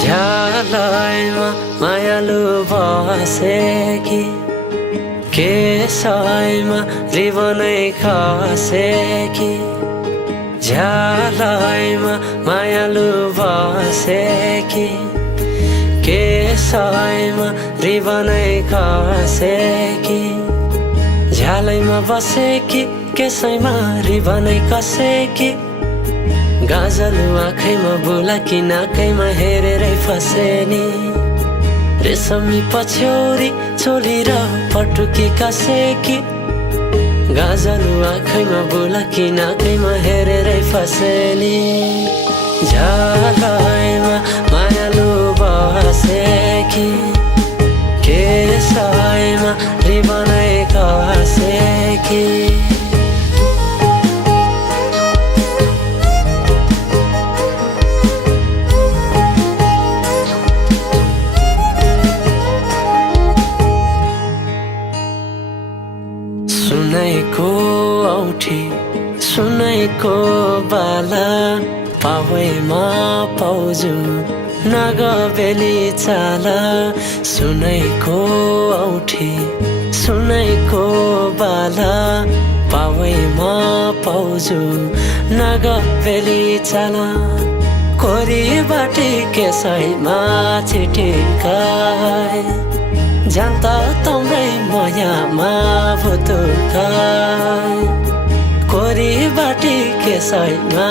झ्यालैमा मायालु बसेकी केसैमा रिबनै खसेकी झ्यालैमा मायालु बसेकी केसैमा रिबनै खसेकी झ्यालैमा बसेकी केसैमा रिबनै कसेकी गाजलु आँखैमा बुलाकी नाकैमा हेरेरै फसेनी रेशमी पछ्यौरी चोली र पटुकी कसेकी गाजलु आँखैमा बुलाकी नाकैमा हेरेरै फसेनी झ्यालैमा मायालु बसेकी केसैमा रिबनै कसेकी सुनैको औठी सुनैको बाला पावैमा पाउजु नगबेली चाला सुनैको औठी सुनैको बाला पावैमा पाउजु नगबेली चाला कोरी बाटी केसैमा छिटिकाए जान्ता तम्रै मायामा भुतुकाए कोरी बाटी केसैमा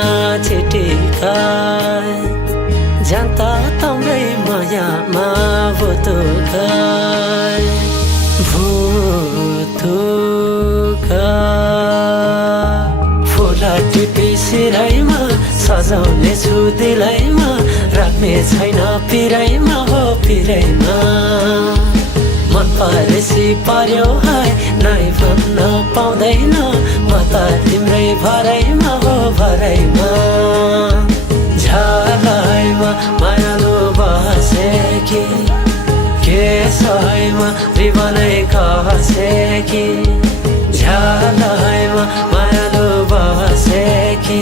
छिटिकाए जान्ता तम्रै मायामा भुतुकाए फुला टिपी सिराइमा सजाउने छु दिलैमा राख्ने छैन पिराइमा हो पिराइमा मन परेसी पर्यो हाय नै भन्न पाउँदैन म त तिम्रै भराइमा हो भराइमा झ्यालैमा मायालु बसेकी केसैमा रिबनै कसेकी झ्यालैमा मायालु बसेकी